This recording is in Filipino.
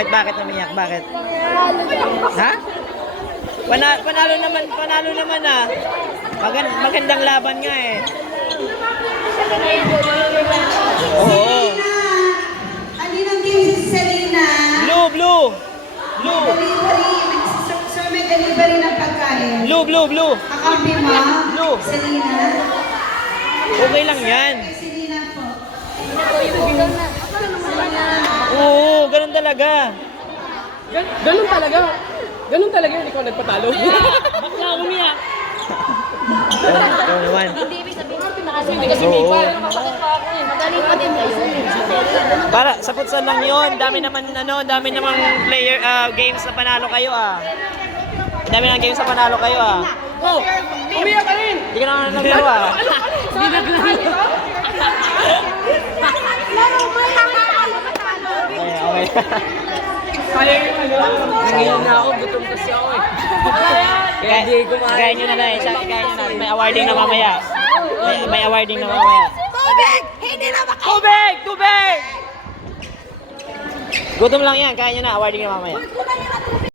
Bakit? Bakit umiyak? Bakit? Ha? Panalo naman ah. Magandang laban nga eh. Oo. Alinang game si Selena. Blue. Delivery. So may delivery ng pagkain. Blue. Kakampi mo? Blue. Selena. Okay lang yan. Kay Selena po. Oo, ganun talaga. Ganun talaga yun, ikaw nagpatalo. Bakla umiyak. Ikaw naman. Hindi ibig sabihin kasi Hindi kasi may Oo. pa. magaling pa din kayo. Para sa futsal lang yun. Dami namang player games na panalo kayo ah. Dami ng games na panalo kayo ah. Oh, umiyak ka rin. Hindi ka naman naglaro ah. Hindi naglaro. Okay. Kaya yung nangihin na ako, gutom kasi ako eh. Kaya di kumain. Kaya nyo na lang. Kaya nyo na. May awarding na mamaya. May awarding na mamaya. Tubig! Hindi na Tubig! Gutom lang yan. Kaya nyo na. Awarding na mamaya.